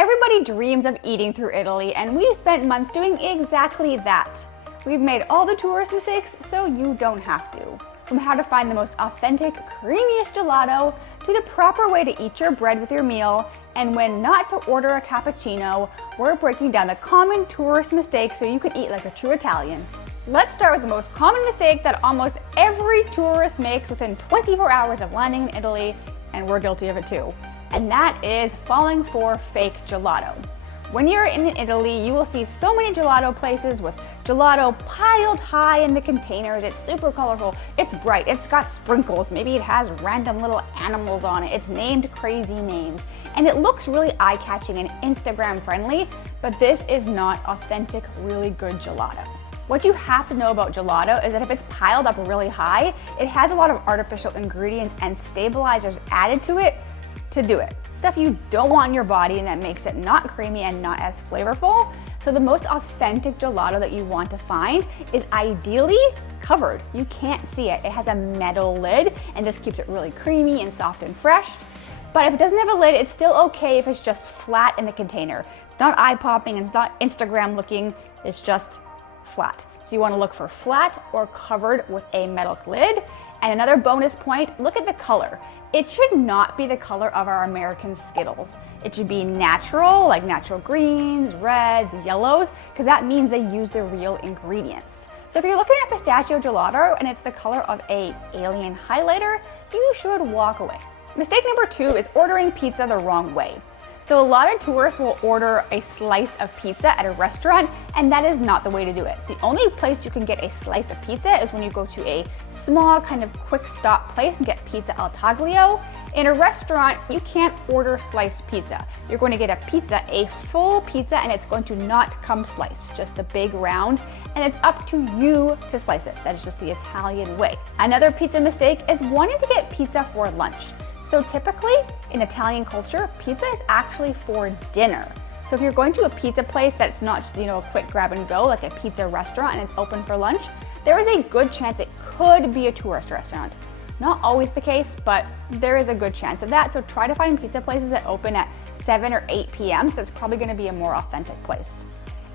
Everybody dreams of eating through Italy, and we've spent months doing exactly that. We've made all the tourist mistakes so you don't have to. From how to find the most authentic, creamiest gelato, to the proper way to eat your bread with your meal, and when not to order a cappuccino, we're breaking down the common tourist mistakes so you can eat like a true Italian. Let's start with the most common mistake that almost every tourist makes within 24 hours of landing in Italy, and we're guilty of it too. And that is falling for fake gelato. When you're in Italy, you will see so many gelato places with gelato piled high in the containers. It's super colorful, it's bright, it's got sprinkles, maybe it has random little animals on it, it's named crazy names, and it looks really eye-catching and Instagram friendly, but this is not authentic, really good gelato. What you have to know about gelato is that if it's piled up really high, it has a lot of artificial ingredients and stabilizers added to it to do it. Stuff you don't want in your body, and that makes it not creamy and not as flavorful. So the most authentic gelato that you want to find is ideally covered. You can't see it. It has a metal lid, and this keeps it really creamy and soft and fresh. But if it doesn't have a lid, it's still okay if it's just flat in the container. It's not eye-popping, it's not Instagram looking, it's just flat. So you want to look for flat or covered with a metal lid. And another bonus point, look at the color. It should not be the color of our American Skittles. It should be natural, like natural greens, reds, yellows, because that means they use the real ingredients. So if you're looking at pistachio gelato and it's the color of an alien highlighter, you should walk away. Mistake number 2 is ordering pizza the wrong way. So a lot of tourists will order a slice of pizza at a restaurant, and that is not the way to do it. The only place you can get a slice of pizza is when you go to a small kind of quick stop place and get pizza al taglio. In a restaurant, you can't order sliced pizza. You're going to get a full pizza, and it's going to not come sliced, just a big round, and it's up to you to slice it. That is just the Italian way. Another pizza mistake is wanting to get pizza for lunch. So typically, in Italian culture, pizza is actually for dinner. So if you're going to a pizza place that's not just, a quick grab and go, like a pizza restaurant, and it's open for lunch, there is a good chance it could be a tourist restaurant. Not always the case, but there is a good chance of that. So try to find pizza places that open at 7 or 8 p.m. So that's probably gonna be a more authentic place.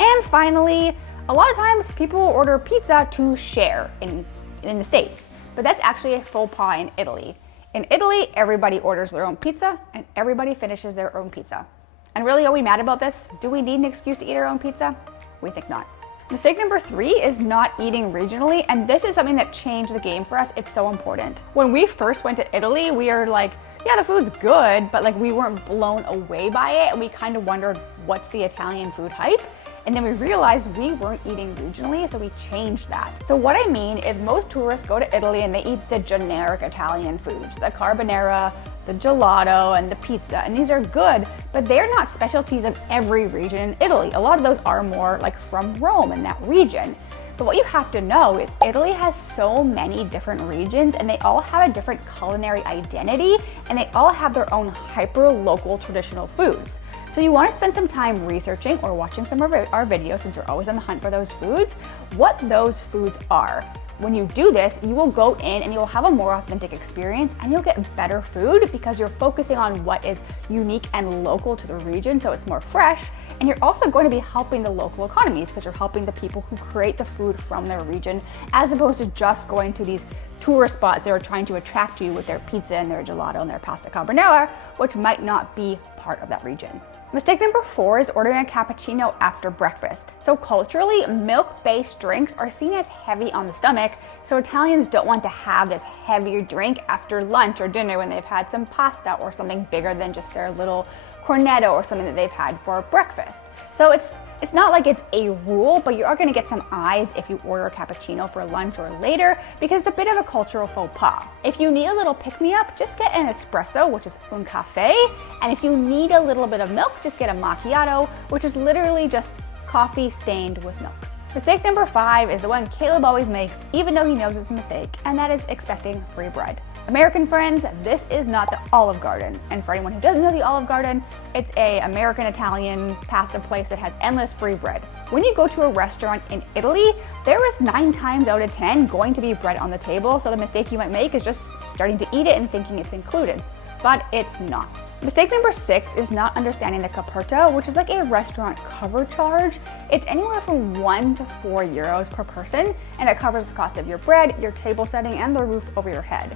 And finally, a lot of times people will order pizza to share in the States, but that's actually a faux pas in Italy. In Italy, everybody orders their own pizza and everybody finishes their own pizza. And really, are we mad about this? Do we need an excuse to eat our own pizza? We think not. Mistake number 3 is not eating regionally, and this is something that changed the game for us. It's so important. When we first went to Italy, we were like, yeah, the food's good, but we weren't blown away by it, and we kind of wondered, what's the Italian food hype? And then we realized we weren't eating regionally, so we changed that. So what I mean is most tourists go to Italy and they eat the generic Italian foods, the carbonara, the gelato, and the pizza, and these are good, but they're not specialties of every region in Italy. A lot of those are more from Rome and that region. But what you have to know is Italy has so many different regions, and they all have a different culinary identity, and they all have their own hyper-local traditional foods. So you want to spend some time researching or watching some of our videos, since we're always on the hunt for those foods, what those foods are. When you do this, you will go in and you'll have a more authentic experience, and you'll get better food because you're focusing on what is unique and local to the region, so it's more fresh. And you're also going to be helping the local economies because you're helping the people who create the food from their region, as opposed to just going to these tourist spots that are trying to attract you with their pizza and their gelato and their pasta carbonara, which might not be part of that region. Mistake number 4 is ordering a cappuccino after breakfast. So culturally, milk-based drinks are seen as heavy on the stomach, so Italians don't want to have this heavier drink after lunch or dinner when they've had some pasta or something bigger than just their little cornetto or something that they've had for breakfast. So it's not like it's a rule, but you are going to get some eyes if you order a cappuccino for lunch or later, because it's a bit of a cultural faux pas. If you need a little pick-me-up, just get an espresso, which is un caffè, and if you need a little bit of milk, just get a macchiato, which is literally just coffee stained with milk. Mistake number 5 is the one Caleb always makes, even though he knows it's a mistake, and that is expecting free bread. American friends, this is not the Olive Garden. And for anyone who doesn't know the Olive Garden, it's an American-Italian pasta place that has endless free bread. When you go to a restaurant in Italy, there is 9 times out of 10 going to be bread on the table, so the mistake you might make is just starting to eat it and thinking it's included. But it's not. Mistake number 6 is not understanding the coperto, which is like a restaurant cover charge. It's anywhere from 1 to 4 euros per person, and it covers the cost of your bread, your table setting, and the roof over your head.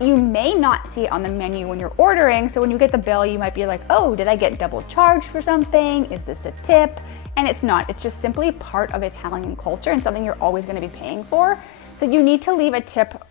You may not see it on the menu when you're ordering, so when you get the bill, you might be like, oh, did I get double charged for something? Is this a tip? And it's not. It's just simply part of Italian culture and something you're always going to be paying for. So you need to leave a tip,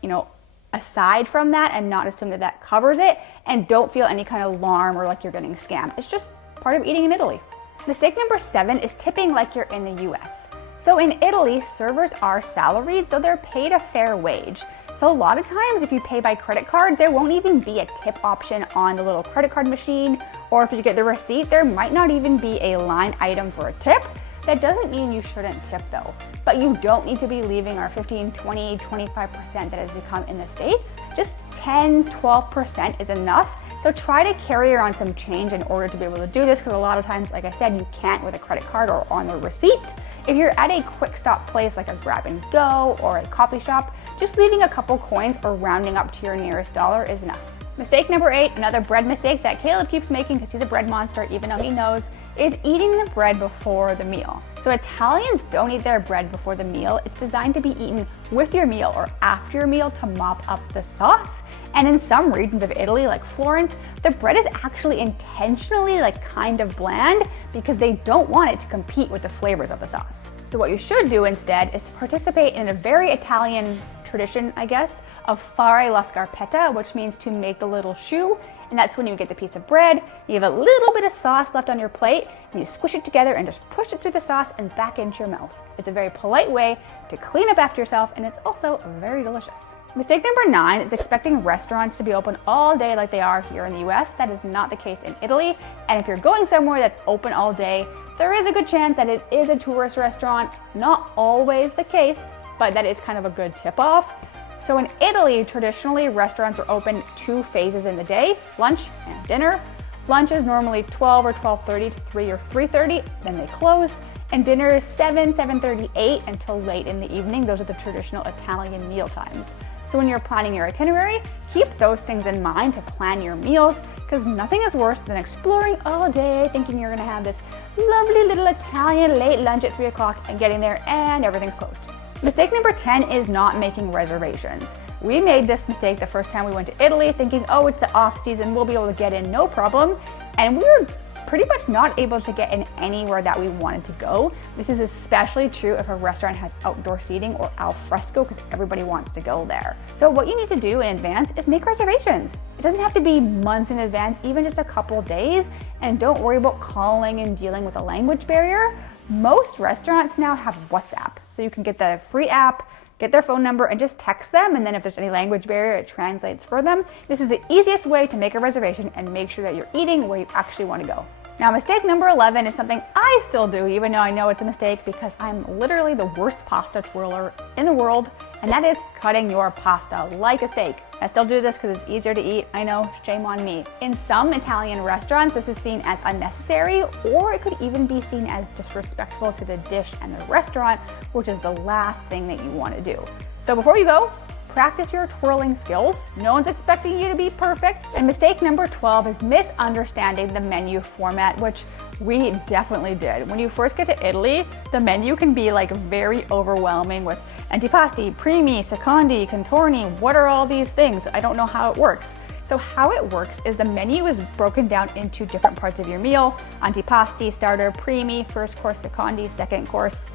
aside from that and not assume that that covers it, and don't feel any kind of alarm or like you're getting scammed. It's just part of eating in Italy. Mistake number 7 is tipping like you're in the US. So in Italy, servers are salaried, so they're paid a fair wage. So a lot of times if you pay by credit card, there won't even be a tip option on the little credit card machine, or if you get the receipt, there might not even be a line item for a tip. That doesn't mean you shouldn't tip though, but you don't need to be leaving our 15, 20, 25% that has become in the States. Just 10, 12% is enough. So try to carry around some change in order to be able to do this, because a lot of times, like I said, you can't with a credit card or on the receipt. If you're at a quick stop place like a grab and go or a coffee shop, just leaving a couple coins or rounding up to your nearest dollar is enough. Mistake number 8, another bread mistake that Caleb keeps making because he's a bread monster, even though he knows, is eating the bread before the meal. So Italians don't eat their bread before the meal. It's designed to be eaten with your meal or after your meal to mop up the sauce. And in some regions of Italy, like Florence, the bread is actually intentionally kind of bland because they don't want it to compete with the flavors of the sauce. So what you should do instead is to participate in a very Italian tradition, I guess, of fare la scarpetta, which means to make the little shoe. And that's when you get the piece of bread, you have a little bit of sauce left on your plate, and you squish it together and just push it through the sauce and back into your mouth. It's a very polite way to clean up after yourself, and it's also very delicious. Mistake number 9 is expecting restaurants to be open all day like they are here in the US. That is not the case in Italy. And if you're going somewhere that's open all day, there is a good chance that it is a tourist restaurant. Not always the case, but that is kind of a good tip-off. So in Italy, traditionally, restaurants are open 2 phases in the day, lunch and dinner. Lunch is normally 12 or 12:30 to 3 or 3:30, then they close. And dinner is 7, 7:30, 8 until late in the evening. Those are the traditional Italian meal times. So when you're planning your itinerary, keep those things in mind to plan your meals, because nothing is worse than exploring all day thinking you're gonna have this lovely little Italian late lunch at 3 o'clock and getting there and everything's closed. Mistake number 10 is not making reservations. We made this mistake the first time we went to Italy thinking, oh, it's the off season, we'll be able to get in no problem. And we were pretty much not able to get in anywhere that we wanted to go. This is especially true if a restaurant has outdoor seating or al fresco, because everybody wants to go there. So what you need to do in advance is make reservations. It doesn't have to be months in advance, even just a couple days. And don't worry about calling and dealing with a language barrier. Most restaurants now have WhatsApp. So you can get the free app, get their phone number, and just text them. And then if there's any language barrier, it translates for them. This is the easiest way to make a reservation and make sure that you're eating where you actually want to go. Now, mistake number 11 is something I still do, even though I know it's a mistake, because I'm literally the worst pasta twirler in the world, and that is cutting your pasta like a steak. I still do this because it's easier to eat. I know, shame on me. In some Italian restaurants, this is seen as unnecessary, or it could even be seen as disrespectful to the dish and the restaurant, which is the last thing that you want to do. So before you go, practice your twirling skills. No one's expecting you to be perfect. And mistake number 12 is misunderstanding the menu format, which we definitely did. When you first get to Italy, the menu can be very overwhelming with antipasti, primi, secondi, contorni. What are all these things? I don't know how it works. So how it works is the menu is broken down into different parts of your meal. Antipasti, starter, primi, first course, secondi, second course,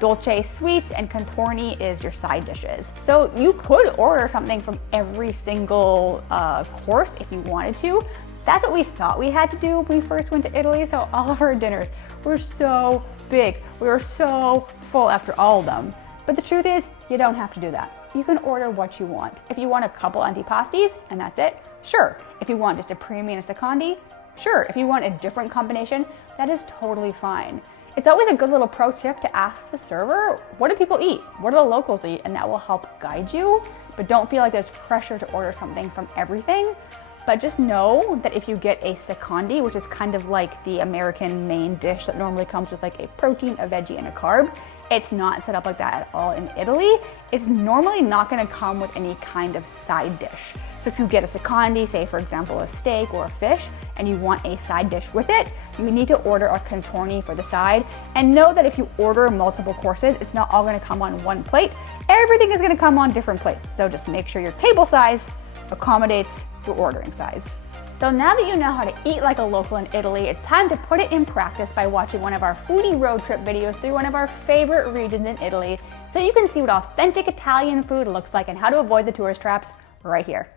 dolce, sweets, and contorni is your side dishes. So you could order something from every single course if you wanted to. That's what we thought we had to do when we first went to Italy. So all of our dinners were so big. We were so full after all of them. But the truth is, you don't have to do that. You can order what you want. If you want a couple antipastis and that's it, sure. If you want just a primi and a secondi, sure. If you want a different combination, that is totally fine. It's always a good little pro tip to ask the server, what do people eat? What do the locals eat? And that will help guide you. But don't feel like there's pressure to order something from everything. But just know that if you get a secondi, which is kind of like the American main dish that normally comes with a protein, a veggie, and a carb, It's not set up like that at all in Italy. It's normally not gonna come with any kind of side dish. So if you get a secondie, say for example a steak or a fish, and you want a side dish with it, you need to order a contorni for the side. And know that if you order multiple courses, it's not all gonna come on one plate. Everything is gonna come on different plates. So just make sure your table size accommodates your ordering size. So now that you know how to eat like a local in Italy, it's time to put it in practice by watching one of our foodie road trip videos through one of our favorite regions in Italy, so you can see what authentic Italian food looks like and how to avoid the tourist traps right here.